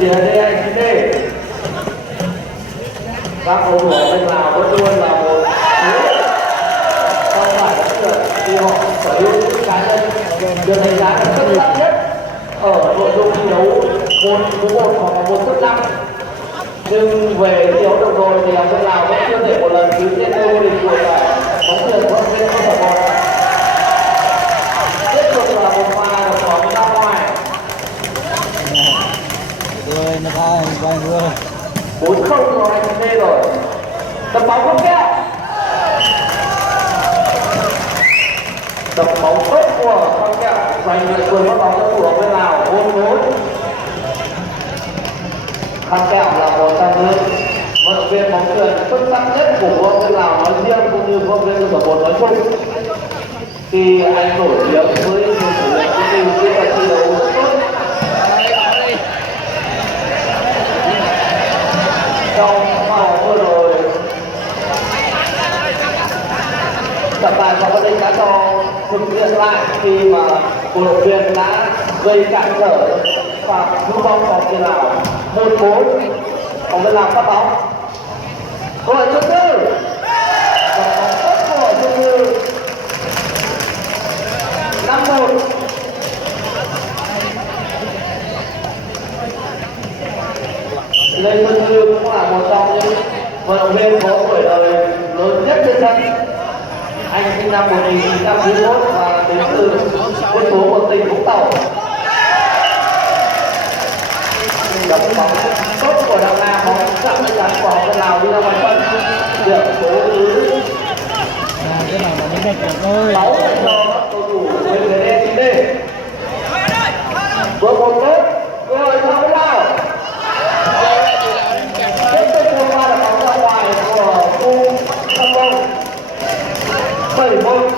phía DACD. Các cầu thủ bên Lào vẫn luôn là một không phải là được vì họ sở hữu những cá nhân được đánh giá là xuất sắc nhất ở nội dung thi đấu một số một hoặc là một suất năm. Nhưng về thi đấu được rồi thì bên Lào vẫn chưa thể một lần cứu trên vô địch của giải bóng chuyền quốc tế cơ sở một. Tiếp tục là một pha được bóng ra ngoài. Rồi nó thay vài người 4-0 rồi anh rồi. Đập bóng không kẹo. Đập bóng tốt của con kẹo giành được quyền bắt bóng cho thủ bên Lào 4-4. Con kẹo là một trong những vận động viên bóng chuyền xuất sắc nhất của quân bên Lào nói riêng cũng như quân viên cơ sở 1 nói chung. Khi anh nổi tiếng với một thủ lĩnh cũng như kỹ thuật thi đấu rất tốt. Trong màu vừa rồi trọng tài có quyết định đã cho thực hiện lại khi mà cổ động viên đã gây cản trở và cứu bóng bóng như nào 1-4 bóng bên Lào phát bóng câu hỏi thứ tư bóng tốt của Trung Như 5-1. Lê Xuân Như cũng là một trong những vận động viên có tuổi đời lớn nhất trên sân. Anh sinh năm 1991 và đến từ quân số một tỉnh Vũng Tàu. Đập bóng tốt của Đặng Nam, bóng chạm chắn của bên Lào đi ra ngoài sân. Điểm số thứ cái này là những đẹp ơi 6 dành cho các cầu thủ bên DACD. Vừa một tốt, cơ hội cho bên Lào. Tiếp tục thông qua là bóng ra ngoài của U Tâm Bông 7-1.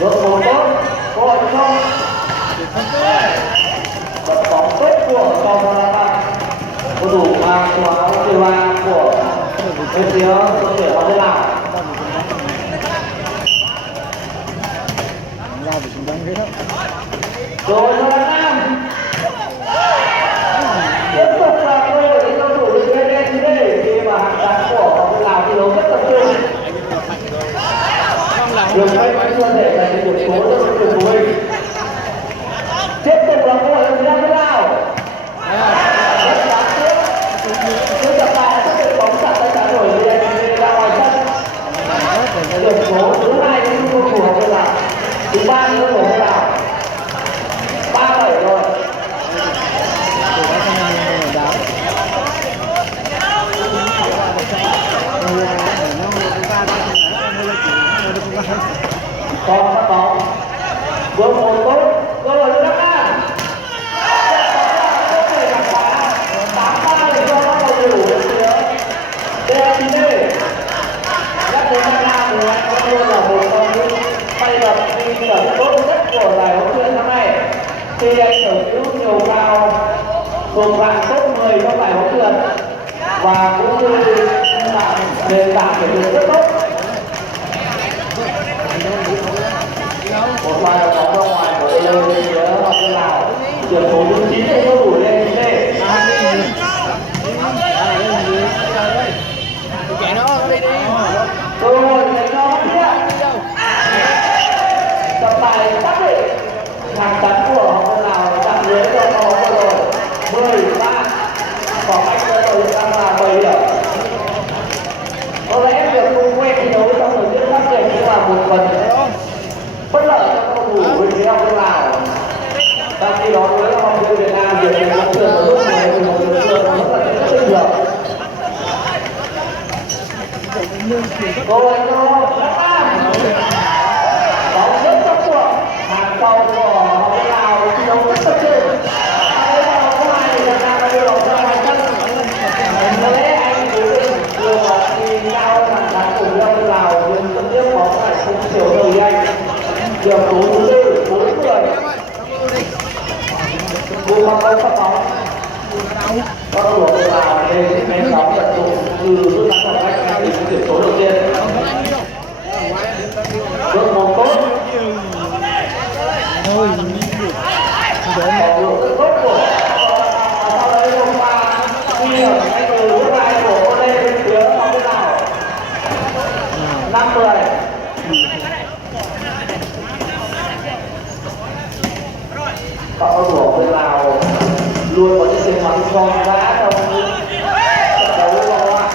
Được một tốt, cơ hội không. Bật bóng tốt của Tom Morata. Cầu thủ mang số áo thứ 3 của bên phía đội tuyển bóng đá Lào. ra bị chúng đánh hết đó. Rồi Đặng Nam tiếp tục là cơ hội để cầu thủ bên phía DACD khi mà hàng đá của bên Lào thi đấu rất tập trung. Đường bay vẫn chưa thể là điểm số cho đội tuyển của mình. Tiếp tục là cơ hội để bên Lào. Rất đáng tiếc. Cứ tập lại xuất hiện bóng chặn tay trái rồi DACD ra ngoài sân. Điểm số thứ 2 cho cầu thủ của bên Lào. Thứ 3 cho cầu thủ bên Lào. 3-7 rồi. Còn phát bóng bước một tốt cơ hội cho Đặng Nam. Có thể gặp phá 8-3 để cho các cầu thủ bên phía DACD. Nhắc đến Đặng Nam thì anh vẫn luôn là một trong những tay đập đi đập tốt nhất của giải bóng chuyền năm nay. Khi anh sở hữu nhiều cao thuộc hạng top 10 trong giải bóng chuyền và cũng như nền tảng thể lực rất tốt. Một pha đá bóng ra ngoài của Lê bên phía học viên Lào. Điểm số thứ 9 để cầu thủ DACD. Chạy nó đi đi. Cơ hội dành cho Bắc Thiện. Trọng tài xác định hàng chắn của học viên Lào chặn lưới cho pha bóng vừa rồi 13. Khoảng cách bây giờ đang là 7 điểm. Có lẽ việc không quen thi đấu trong thời tiết khắc nghiệt cũng là một phần bất lợi cho cầu thủ bên phía học viên Lào. Trong khi đó với các học viên Việt Nam, việc mình bóng chuyền ở lúc này thì một đường chuyền rất là rất bình thường. Rồi cho Đặng Nam. Bóng rất tốc độ. Hàng sau của học viên Lào thi đấu rất tập trung. Đây là bóng thứ 2 thì Đặng Nam đã đưa bóng ra ngoài sân. Có lẽ anh quyết định đưa bóng đi cao hơn hàng chắn của học viên Lào nhưng trực tiếp bóng lại không chiều từ anh. Điểm số thứ 4 4-10. Bùi Hoàng Công phát bóng. Các cầu thủ bên Lào lên đánh bóng tận dụng từ rút ngắn khoảng cách ngay từ điểm số đầu tiên. Bước một tốt. các cầu thủ bên Lào luôn có những chiến thắng son giá trong trận đấu vòng loại.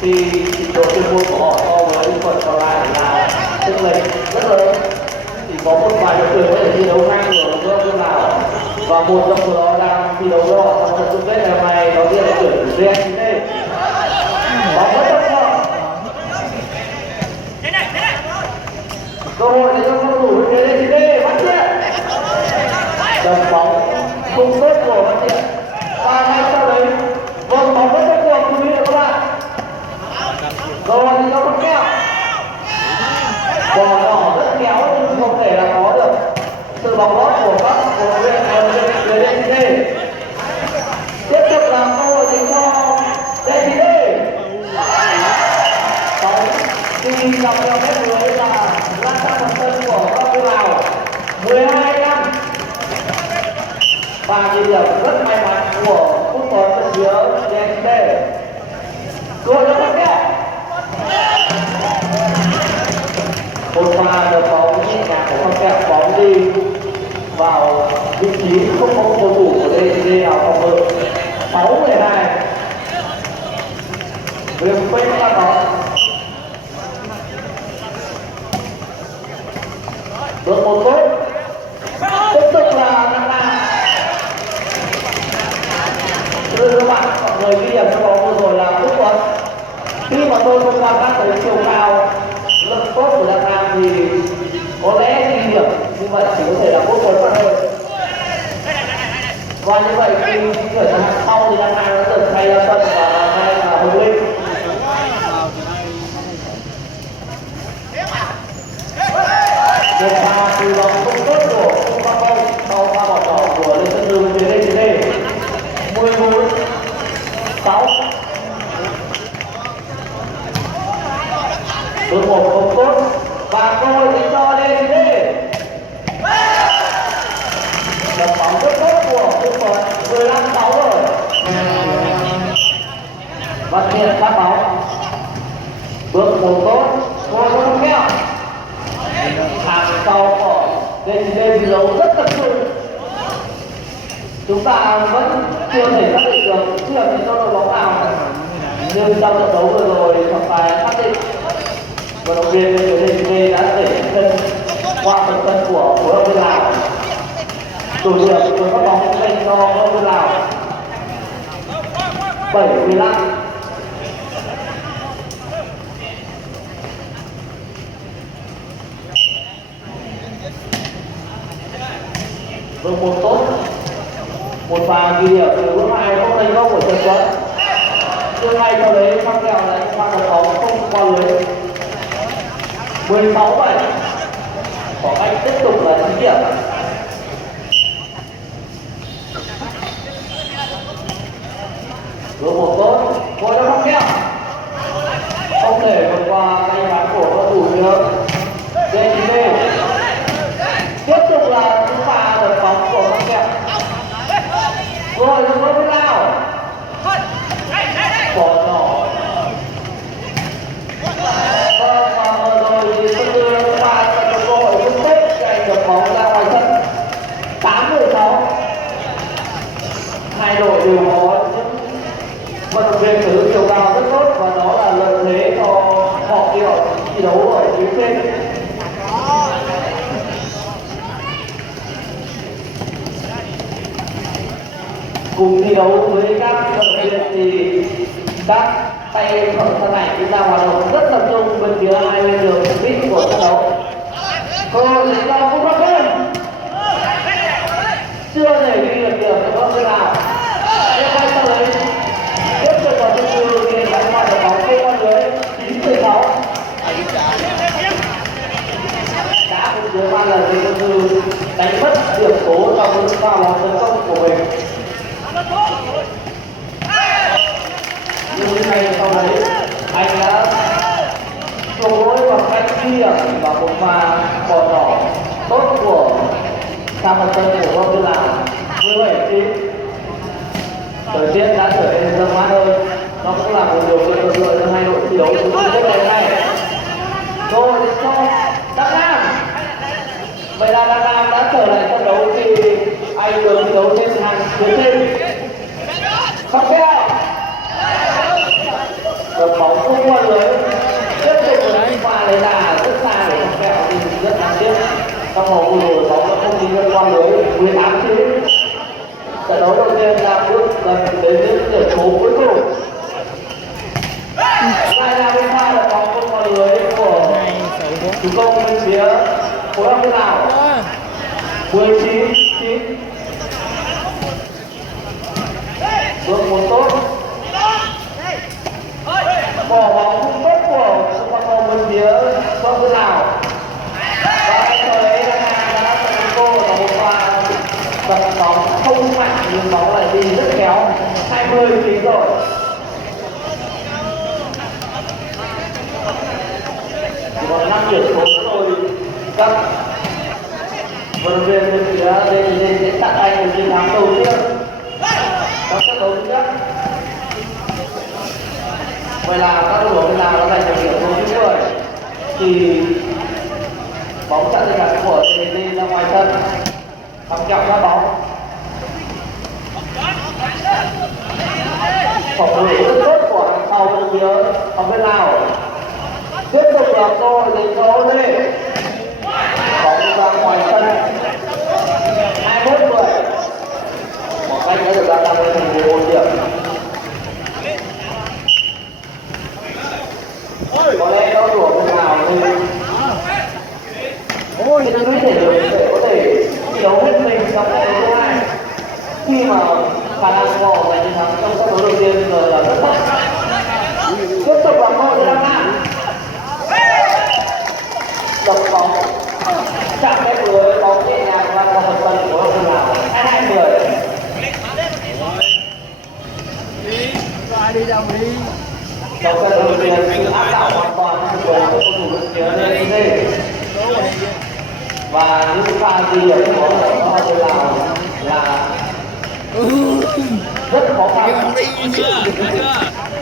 Thì trình độ chuyên môn của họ so với phần còn lại là chênh lệch rất lớn, chỉ có một vài đội tuyển có thể thi đấu ngang ngửa với nước bên Lào, và một trong số đó đang thi đấu với họ trong trận chung kết ngày hôm nay, đó là đội tuyển Argentina. Bóng rất tốt không? Cơ hội để cho cầu thủ Argentina bắt chuyện, đập bóng không tốt của bắt chuyện, và ngay sau đấy vâng bóng rất tốt của quý vị và các bạn. Cơ hội để cho con kẹo quả nhỏ rất kéo nhưng không thể là có được sự bóng lót của các cầu thủ Argentina. Tiếp tục là cơ hội dành cho Argentina. Bóng đi dọc theo mét lưới và lan sang phần sân của các cầu thủ Lào. 12 năm. Và địa điểm rất may mắn của phút bóng bên phía Argentina. Cơ hội cho con kẹo. Một pha đập bóng nhẹ nhàng của con kẹo, bóng đi vào vị trí không có cầu thủ của DCD nào phòng ngự. 6-12. Việc bên các bóng. Được một tốt. Tiếp tục là Nam Nam. Thưa các bạn, mọi người ghi điểm cho bóng vừa rồi là Quốc Tuấn. Khi mà tôi không quan sát tới chiều cao lực tốt của Đà Nam thì có lẽ ghi điểm như vậy chỉ có thể là Quốc Tuấn mà thôi. Và như vậy khi chuyển sang sau thì Đà Nam đã được thay ra sân và thay là Hồng Linh. Một pha từ bóng không tốt của Trung Văn Công sau pha bỏ đỏ của Lê Xuân Lưu về đây đây 14-6. Đội một không tốt và cơ hội dành cho DCD. Đập bóng rất tốt của Trung Tuấn. 15-6 rồi. Văn Thiện phát bóng. Bước một tốt. Cơ hội không kẹo. Hàng sau của DCD thi đấu rất tập trung. Chúng ta vẫn chưa thể xác định được chưa thể cho đội bóng nào, nhưng trong trận đấu vừa rồi trọng tài xác định vận động viên của DCD đã để chân qua phần sân của phối hợp với Lào. Chủ điểm của các bóng dành cho phối hợp với Lào. 7-15. Được một tốt. Một pha ghi điểm từ bước 2 không thành công của Trần Tuấn. Nhưng ngay sau đấy Phong Kẹo lại pha đập bóng không qua lưới. 16-7. Khoảng cách tiếp tục là 9 điểm. Được một tốt. Gọi cho Phong Kẹo. Không thể vượt qua tay bắn của cầu thủ nữa. DCD. Tiếp tục là những pha đập bóng của Phong Kẹo. Rồi đừng có biết nào. Bỏ nhỏ. Và rồi thì tôi đưa các bạn có cơ hội giúp tốt chạy đập bóng ra ngoài sân. 8-16. Hai đội đều có những vận động viên sở hữu chiều cao rất tốt và đó là lợi thế cho họ khi họ thi đấu ở phía trên. Cùng thi đấu với các vận động viên thì các tay thân này chúng ta hoạt động rất tập trung bên phía hai bên đường vít của trận đấu. Cơ hội để cho Phúc Bắc Sơn chưa thể ghi được điểm cho các bên nào. Nhưng ngay sau đấy tiếp tục vào trận tư thì đánh vào đội bóng cây con lưới 9-16. Đã cùng dưới 3 lần thì trận tư đánh mất điểm số trong pha bóng tấn công của mình. Nhưng ngay sau đấy anh đã trổ lỗi bằng cách ghi điểm và một pha bỏ đỏ tốt của sang phần sân của Công Viên Lào. 17-9. Thời tiết đã trở nên dâng mát hơn, nó cũng là một điều kiện thuận lợi cho hai đội thi đấu trong trận đấu này. Rồi cho Đắk Nam. Vậy là Đà Nẵng đã trở lại trận đấu khi anh được thi đấu trên hàng phía trên. Không keo. Được bóng không qua lưới. Tiếp tục pha lấy đà rất xa để không keo thì rất đáng tiếc. Trong vòng vừa rồi bóng đã không đi lên qua lưới 18-9. Trận đấu đầu tiên đang bước gần đến những điểm số cuối cùng. Lại là bên pha được bóng không qua lưới của chủ công bên phía phối hợp thế nào? 19-9. Bước một tốt. Bỏ bóng không tốt của Supamo bên phía không thế nào. Và anh sau đấy là đã tấn cô và một pha tấn bóng không mạnh nhưng bóng lại đi rất khéo. 20-9 rồi. Chỉ còn 5 điểm số rồi. Các vận động viên bên phía lên sẽ tặng anh một chiến thắng đầu tiên trong trận đấu thứ nhất. Vậy là các đội bóng nào đã giành được điểm số thứ 10 thì bóng chặn lên hàng của TNT ra ngoài sân, thắng kẹo ra bóng. Phòng thủ rất tốt của hàng sau bên phía phòng bên Lào. Tiếp tục là cơ hội đến số D. Bóng ra ngoài sân. 21-10. Một cách đã được gia tăng lên thành 11 điểm. Có lẽ nó đùa bên nào thì thì nó mới thể được để có thể thi đấu hết mình trong trận đấu thứ hai. Khi mà khả năng họ giành chiến thắng trong trận đấu đầu tiên giờ là rất thấp. Tiếp tục là cơ hội Đăng Nam. Đập bóng chạm cái lưới, bóng nhẹ nhàng ra vào phần sân của đội nào 22-10. Đi đâu đi. Trong trận đầu tiên sự áp đảo hoàn toàn của cầu thủ bên phía DND. Và những pha ghi điểm của đội Lào là rất khó khăn.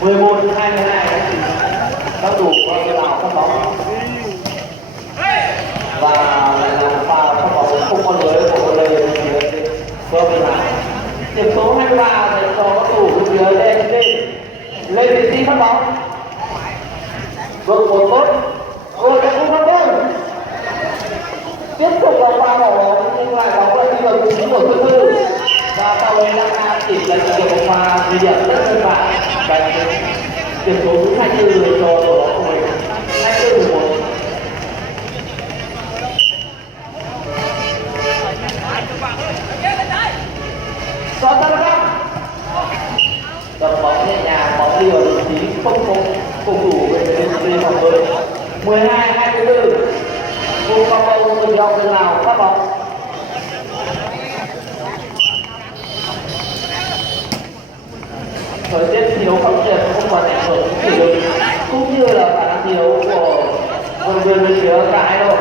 11-22 các thủ của Lào phát bóng và lại là pha phát bóng không có lưới của đội Lê phía Lào. Điểm số 23 dành cho các thủ bên phía DND. Lê Thị Sĩ phát bóng. Vâng một tốt. Rồi đã không phát bóng. Tiếp tục là pha bỏ bóng nhưng lại bóng lại đi vào vị trí của Xuân Thư. Và sau đấy đã chỉ lấy được một pha ghi điểm rất đơn giản. Và điểm số thứ 24 cho đội bóng của mình. 24-11. Cho ta ra. Đập bóng nhẹ nhàng, bóng đi vào vị trí không có cầu thủ về bên phòng ngự. 12-24. Vô Cao Câu từ dọc bên nào phát bóng. Thời tiết thiếu khắc nghiệt không còn ảnh hưởng đến kỷ luật cũng như là khả năng thiếu của vận động viên bên phía cả hai đội.